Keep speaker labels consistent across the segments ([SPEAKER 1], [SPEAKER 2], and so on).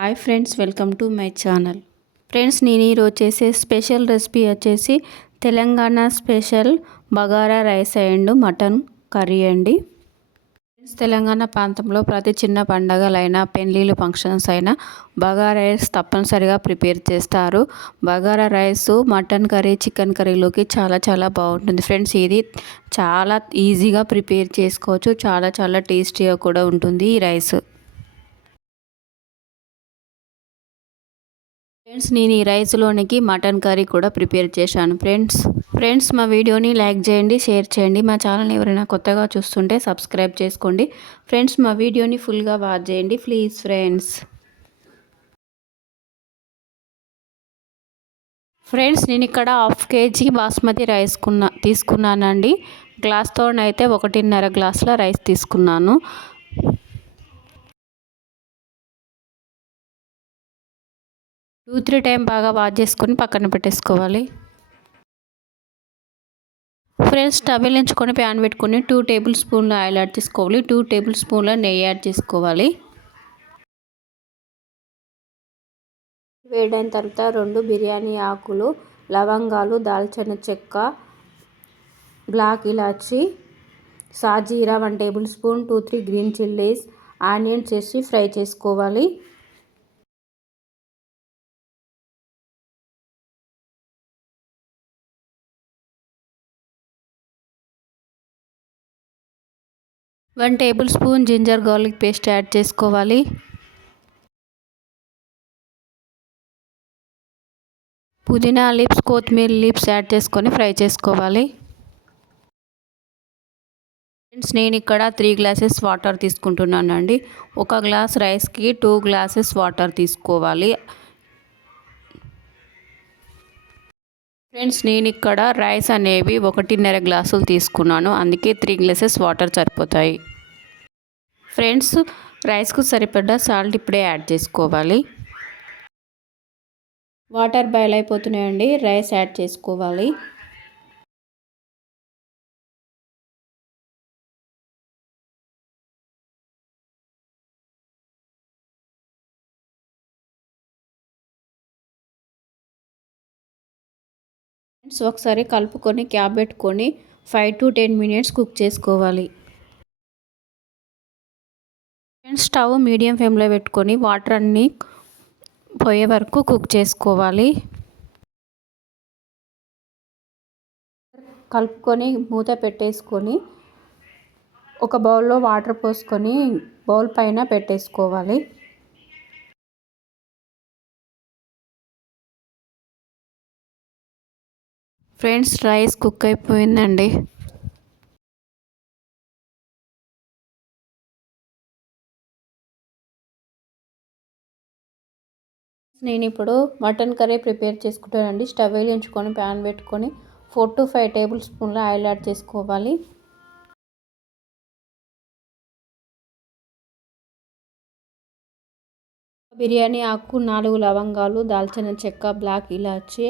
[SPEAKER 1] Hi friends welcome to my channel. Friends నేను ఈరోజు చేసే స్పెషల్ రెసిపీ వచ్చేసి Telangana special bagara rice and mutton curry అండి. Friends Telangana ప్రాంతంలో ప్రతి చిన్న పండగలైనా పెళ్ళిళ్ళు ఫంక్షన్స్ అయినా బగారా రైస్ తప్పనిసరిగా ప్రిపేర్ చేస్తారు. Bagara rice mutton curry chicken కర్రీలోకి చాలా చాలా బాగుంటుంది. ఫ్రెండ్స్ ఇది చాలా ఈజీగా ప్రిపేర్ చేసుకోవచ్చు. చాలా చాలా టేస్టీగా కూడా ఉంటుంది ఈ రైస్. ఫ్రెండ్స్ నేను ఈ రైస్లోనికి మటన్ కర్రీ కూడా ప్రిపేర్ చేశాను. ఫ్రెండ్స్ ఫ్రెండ్స్ మా వీడియోని లైక్ చేయండి షేర్ చేయండి. మా ఛానల్ ఎవరైనా కొత్తగా చూస్తుంటే సబ్స్క్రైబ్ చేసుకోండి. ఫ్రెండ్స్ మా వీడియోని ఫుల్గా వాచ్ చేయండి ప్లీజ్ ఫ్రెండ్స్. ఫ్రెండ్స్ నేను ఇక్కడ హాఫ్ కేజీ బాస్మతి రైస్ కున్నా తీసుకున్నానండి. గ్లాస్తోనైతే ఒకటిన్నర గ్లాసుల రైస్ తీసుకున్నాను. టూ త్రీ టైం బాగా వాష్ చేసుకొని పక్కన పెట్టేసుకోవాలి. ఫ్రెండ్స్ స్టవ్ వెలించుకొని ప్యాన్ పెట్టుకొని టూ టేబుల్ స్పూన్ల ఆయిల్ యాడ్ చేసుకోవాలి. టూ టేబుల్ స్పూన్ల నెయ్యి యాడ్ చేసుకోవాలి. వేడైన తర్వాత రెండు బిర్యానీ ఆకులు లవంగాలు దాల్చిన చెక్క బ్లాక్ ఇలాచి సాజీరా one tablespoon two three green chillies onions వేసి ఫ్రై చేసుకోవాలి. One tablespoon ginger garlic paste add చేసుకోవాలి. పుదీనా లిప్స్ కొత్తిమీర లిప్స్ యాడ్ చేసుకొని ఫ్రై చేసుకోవాలి. ఫ్రెండ్స్ నేను ఇక్కడ త్రీ గ్లాసెస్ వాటర్ తీసుకుంటున్నానండి. ఒక గ్లాస్ రైస్కి టూ గ్లాసెస్ వాటర్ తీసుకోవాలి. ఫ్రెండ్స్ నేను ఇక్కడ రైస్ అనేవి ఒకటిన్నర గ్లాసులు తీసుకున్నాను. అందుకే త్రీ గ్లాసెస్ వాటర్ సరిపోతాయి. ఫ్రెండ్స్ రైస్కు సరిపడ్డ సాల్ట్ ఇప్పుడే యాడ్ చేసుకోవాలి. Water boil అయిపోతున్నాయండి. రైస్ యాడ్ చేసుకోవాలి. ఫ్రెండ్స్ ఒకసారి కలుపుకొని క్యాబ్ పెట్టుకొని five to ten minutes cook చేసుకోవాలి. స్టవ్ మీడియం ఫ్లేమ్లో పెట్టుకొని వాటర్ అన్నీ పోయే వరకు కుక్ చేసుకోవాలి. కలుపుకొని మూత పెట్టేసుకొని ఒక బౌల్లో వాటర్ పోసుకొని బౌల్ పైన పెట్టేసుకోవాలి. ఫ్రెండ్స్ రైస్ కుక్ అయిపోయిందండి. నేను ఇప్పుడు మటన్ కర్రీ ప్రిపేర్ చేసుకుంటానండి. స్టవ్ వేయించుకొని ప్యాన్ పెట్టుకొని ఫోర్ టు ఫైవ్ టేబుల్ స్పూన్ల ఆయిల్ యాడ్ చేసుకోవాలి. బిర్యానీ ఆకు నాలుగు లవంగాలు దాల్చిన చెక్క బ్లాక్ ఇలాచి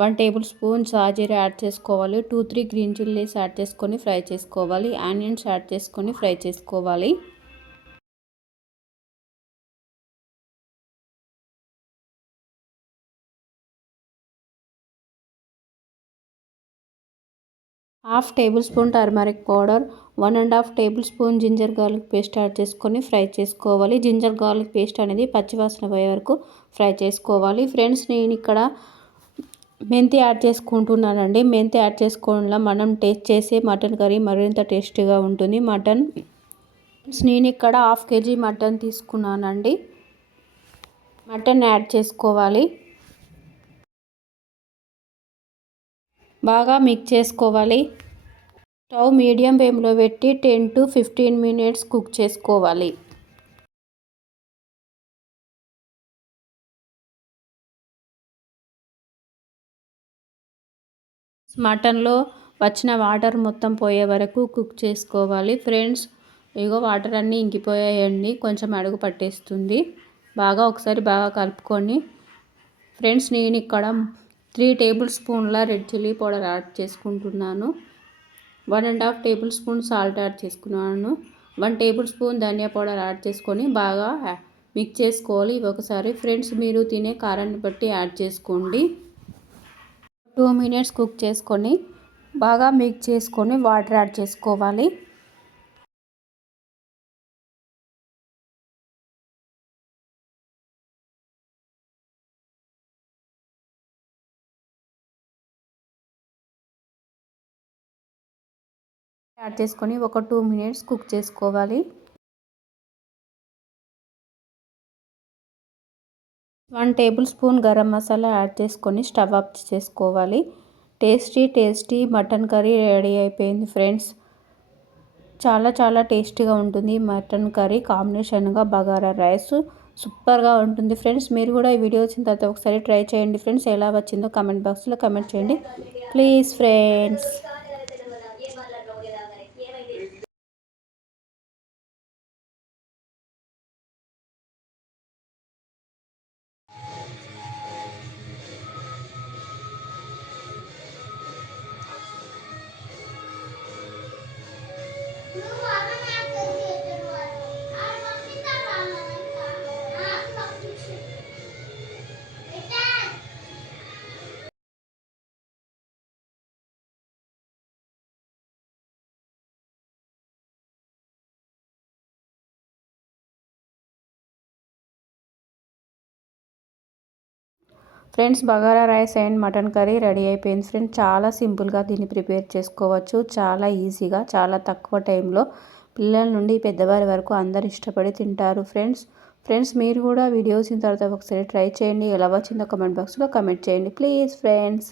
[SPEAKER 1] వన్ టేబుల్ స్పూన్ సాజీర యాడ్ చేసుకోవాలి. Two three green chillies add చేసుకొని ఫ్రై చేసుకోవాలి. ఆనియన్స్ యాడ్ చేసుకొని ఫ్రై చేసుకోవాలి. Half tablespoon turmeric powder one and half tablespoon ginger garlic paste add చేసుకొని ఫ్రై చేసుకోవాలి. జింజర్ గార్లిక్ పేస్ట్ అనేది పచ్చివాసన పోయే వరకు ఫ్రై చేసుకోవాలి. ఫ్రెండ్స్ నేను ఇక్కడ మెంతి యాడ్ చేసుకుంటున్నానండి. మెంతి యాడ్ చేసుకోవడంలో మనం టేస్ట్ చేసే మటన్ కర్రీ మరింత టేస్టీగా ఉంటుంది. మటన్ నేను ఇక్కడ హాఫ్ కేజీ మటన్ తీసుకున్నానండి. మటన్ యాడ్ చేసుకోవాలి. బాగా మిక్స్ చేసుకోవాలి. స్టవ్ మీడియం ఫ్లేమ్లో పెట్టి ten to fifteen minutes cook చేసుకోవాలి. మటన్లో వచ్చిన వాటర్ మొత్తం పోయే వరకు కుక్ చేసుకోవాలి. ఫ్రెండ్స్ ఇగో వాటర్ అన్నీ ఇంకిపోయాయండి. కొంచెం అడుగు పట్టేస్తుంది. బాగా ఒకసారి బాగా కలుపుకొని ఫ్రెండ్స్ నేను ఇక్కడ త్రీ టేబుల్ స్పూన్ల రెడ్ చిల్లీ పౌడర్ యాడ్ చేసుకుంటున్నాను. One and half tablespoon salt add చేసుకున్నాను. వన్ టేబుల్ స్పూన్ ధనియా పౌడర్ యాడ్ చేసుకొని బాగా మిక్స్ చేసుకోవాలి. ఒకసారి ఫ్రెండ్స్ మీరు తినే కారాన్ని బట్టి యాడ్ చేసుకోండి. టూ మినిట్స్ కుక్ చేసుకొని బాగా మిక్స్ చేసుకొని వాటర్ యాడ్ చేసుకోవాలి. యాడ్ చేసుకొని ఒక టూ మినిట్స్ కుక్ చేసుకోవాలి. One tablespoon garam masala add చేసుకొని స్టవ్ అప్ చేసుకోవాలి. Tasty tasty mutton curry ready అయిపోయింది ఫ్రెండ్స్. చాలా చాలా టేస్టీగా ఉంటుంది మటన్ కర్రీ కాంబినేషన్గా బగారా రైస్. సూపర్గా ఉంటుంది ఫ్రెండ్స్. మీరు కూడా ఈ వీడియో వచ్చిన తర్వాత ఒకసారి ట్రై చేయండి ఫ్రెండ్స్. ఎలా వచ్చిందో కమెంట్ బాక్స్లో కమెంట్ చేయండి. Please friends. Friends bagara rice and mutton curry ready అయిపోయింది. ఫ్రెండ్స్ చాలా సింపుల్గా దీన్ని ప్రిపేర్ చేసుకోవచ్చు. చాలా ఈజీగా చాలా తక్కువ టైంలో పిల్లల నుండి పెద్దవారి వరకు అందరు ఇష్టపడి తింటారు ఫ్రెండ్స్. ఫ్రెండ్స్ మీరు కూడా వీడియో తర్వాత ఒకసారి ట్రై చేయండి. ఎలా వచ్చిందో కమెంట్ బాక్స్లో కమెంట్ చేయండి. Please friends.